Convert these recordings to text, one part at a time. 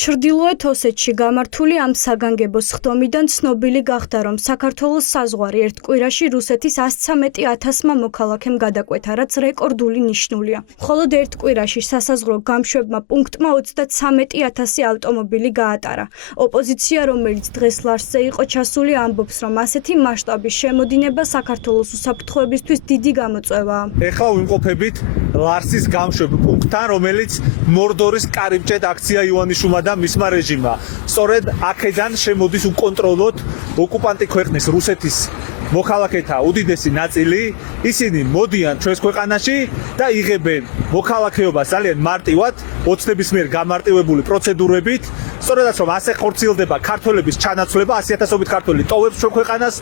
ჩრდილოეთ ოსეთში გამართული ამ საგანგებო სხდომიდან ცნობილი გახდა, რომ საქართველოს საზღვარი ერთ კვირაში რუსეთის 113,000-მა მოქალაქემ გადაკვეთა, რაც რეკორდული ნიშნულია. მხოლოდ ერთ კვირაში სასაზღვრო გამშვებმა პუნქტმა 33,000 ავტომობილი გაატარა. ოპოზიცია, რომელიც დღეს ლარსზე იყო ჩასული, ამბობს, რომ ასეთი მასშტაბის შემოდინება საქართველოს უსაფრთხოებისთვის დიდი გამოწვევაა. ეხლა ვიმყოფებით ლარსის გამშვებ პუნქტთან, რომელიც მორდორის კარიბჭედ აქცია ივანიშვილმა და მისმა რეჟიმმა. სწორედ აქედან შემოდის უკონტროლოდ ოკუპანტი ქვეყნის რუსეთის მოქალაქეთა უდიდესი ნაწილი. ისინი მოდიან ჩვენს ქვეყანაში და იღებენ მოქალაქეობას ძალიან მარტივად, ოცნების მიერ გამარტივებული პროცედურებით. სწორედაც რომ ასე ხორციელდება ქართველების ჩანაცვლება, 100,000-ობით ქართველი ტოვებს ჩვენ ქვეყანას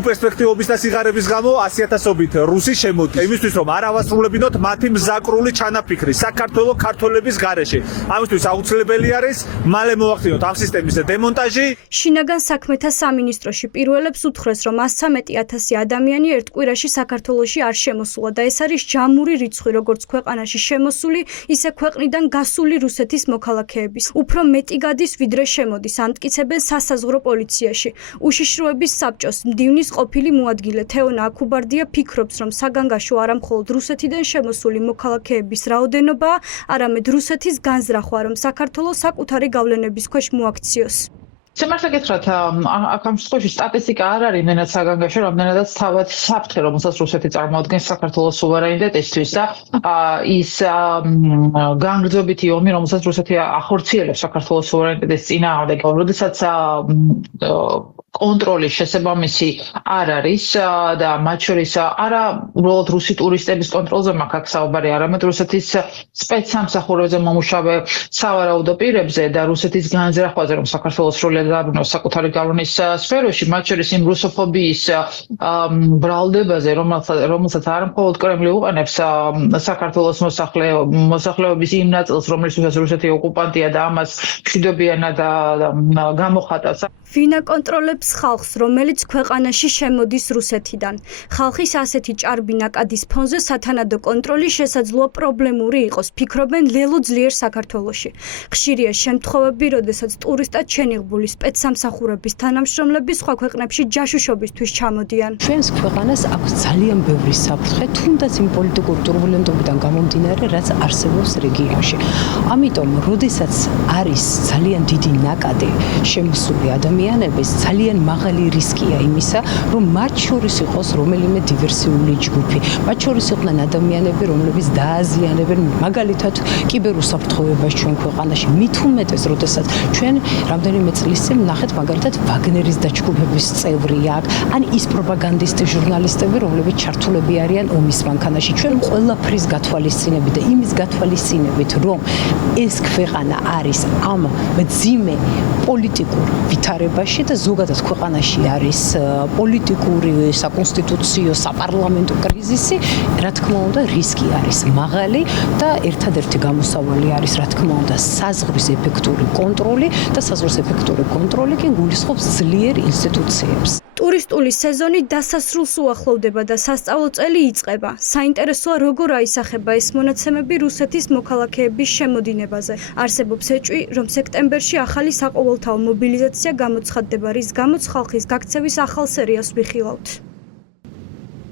უპერსპექტივობის და სიღარიბის გამო, 100,000-ობით რუსი შემოდის. იმისთვის რომ არ ავასრულებინოთ მათი მზაკრული ჩანაფიქრი საქართველოს ქართველების გარეშე. ამისთვის აუცილებელი არის მალე მოახდინოთ ამ სისტემის დემონტაჟი. შინაგან საქმეთა სამინისტროში პირველებს უთხრეს, რომ 113,000 ადამიანი ერთ კვირაში საქართველოში არ შემოსულა და ეს არის ჯამური რიცხვი, როგორც ქვეყანაში შემოსული, ისე ქვეყნიდან გასული რუსეთის მოქალაქეების. უფრო მეტი გადის, ვიდრე შემოდის, ამტკიცებენ სასაზღვრო პოლიციაში. უშიშროების საბჭოს მდივნის ყოფილი მოადგილე თეონა აქუბარდია ფიქრობს, რომ საგანგაშო არა მხოლოდ რუსეთიდან შემოსული მოქალაქეების რაოდენობაა, არამედ რუსეთის განზრახვა, რომ საქართველოს საკუთარი გავლენების ქვეშ მოაქციოს. Სიმართლე გითხრათ, აქ ამ შემთხვევაში სტატისტიკა არ არის იმენად საგანგაშო, რამდენადაც თავად საფრთხე, რომელსაც რუსეთი წარმოადგენს საქართველოს სუვერენიტეტისთვის და ის განგრძობითი ომი, რომელსაც რუსეთი ახორციელებს საქართველოს სუვერენიტეტის წინააღმდეგ, როდესაც კონტროლის შესაბამისი არ არის და მათ შორის არა უბრალოდ რუსი ტურისტების კონტროლზე მაქვს აქ საუბარი, არამედ რუსეთის სპეცსამსახურებზე მომუშავე სავარაუდო პირებზე და რუსეთის განზრახვაზე, რომ საქართველოს სრულად დააბრუნოს საკუთარი გავლენის სფეროში, მათ შორის იმ რუსოფობიის ბრალდებაზე, რომელსაც არა მხოლოდ კრემლი უყენებს საქართველოს მოსახლეობის იმ ნაწილს, რომლისთვისაც რუსეთი ოკუპანტია და ამას მშვიდობიანად გამოხატავს. ვინ აკონტროლებს ხალხს, რომელიც ქვეყანაში შემოდის რუსეთიდან? ხალხის ასეთი ჭარბი ნაკადის ფონზე სათანადო კონტროლი შესაძლოა პრობლემური იყოს, ფიქრობენ ლელო ძლიერ საქართველოში. ხშირია შემთხვევები, როდესაც ტურისტად შენიღბული სპეცსამსახურების თანამშრომლები სხვა ქვეყნებში ჯაშუშობისთვის ჩამოდიან. ჩვენს ქვეყანას აქვს ძალიან ბევრი საფრთხე, თუნდაც იმ პოლიტიკური ტურბულენტობიდან გამომდინარე, რაც არსებობს რეგიონში. ამიტომ, როდესაც არის ძალიან დიდი ნაკადი შემოსული ადამიანების, ძალიან მაღალი რისკია იმისა, რომ მათ შორის იყოს რომელიმე დივერსიული ჯგუფი. მათ შორის იყვნენ ადამიანები, რომლებიც დააზიანებენ მაგალითად კიბერუსაფრთხოებას ჩვენ ქვეყანაში. მით უმეტეს, როდესაც ჩვენ რამდენიმე წლის წინ ნახეთ მაგალითად ვაგნერის დაჯგუფების წევრი აქ, ან ის პროპაგანდისტი ჟურნალისტები, რომლებიც ჩართულები არიან ომის მანქანაში. ჩვენ ყველაფრის გათვალისწინებით და იმის გათვალისწინებით, რომ ეს ქვეყანა არის ამ მძიმე პოლიტიკურ ვითარებაში და ზოგადად ქვეყანაში არის პოლიტიკური, საკონსტიტუციო, საპარლამენტო კრიზისი, რა თქმა უნდა, რისკი არის მაღალი და ერთადერთი გამოსავალი არის, რა თქმა უნდა, საზღვრის ეფექტური კონტროლი და საზღვრის ეფექტური კონტროლი კი გულისხმობს ძლიერ ინსტიტუციებს. ტურისტული სეზონი დასასრულს უახლოვდება და სასწავლო წელი იწყება. საინტერესოა, როგორ აისახება ეს მონაცემები რუსეთის მოქალაქეების შემოდინებაზე. არსებობს ეჭვი, რომ სექტემბერში ახალი საყოველთაო მობილიზაცია გამოცხადდება, რის გამოც ხალხის გაქცევის ახალ სერიას ვიხილავთ.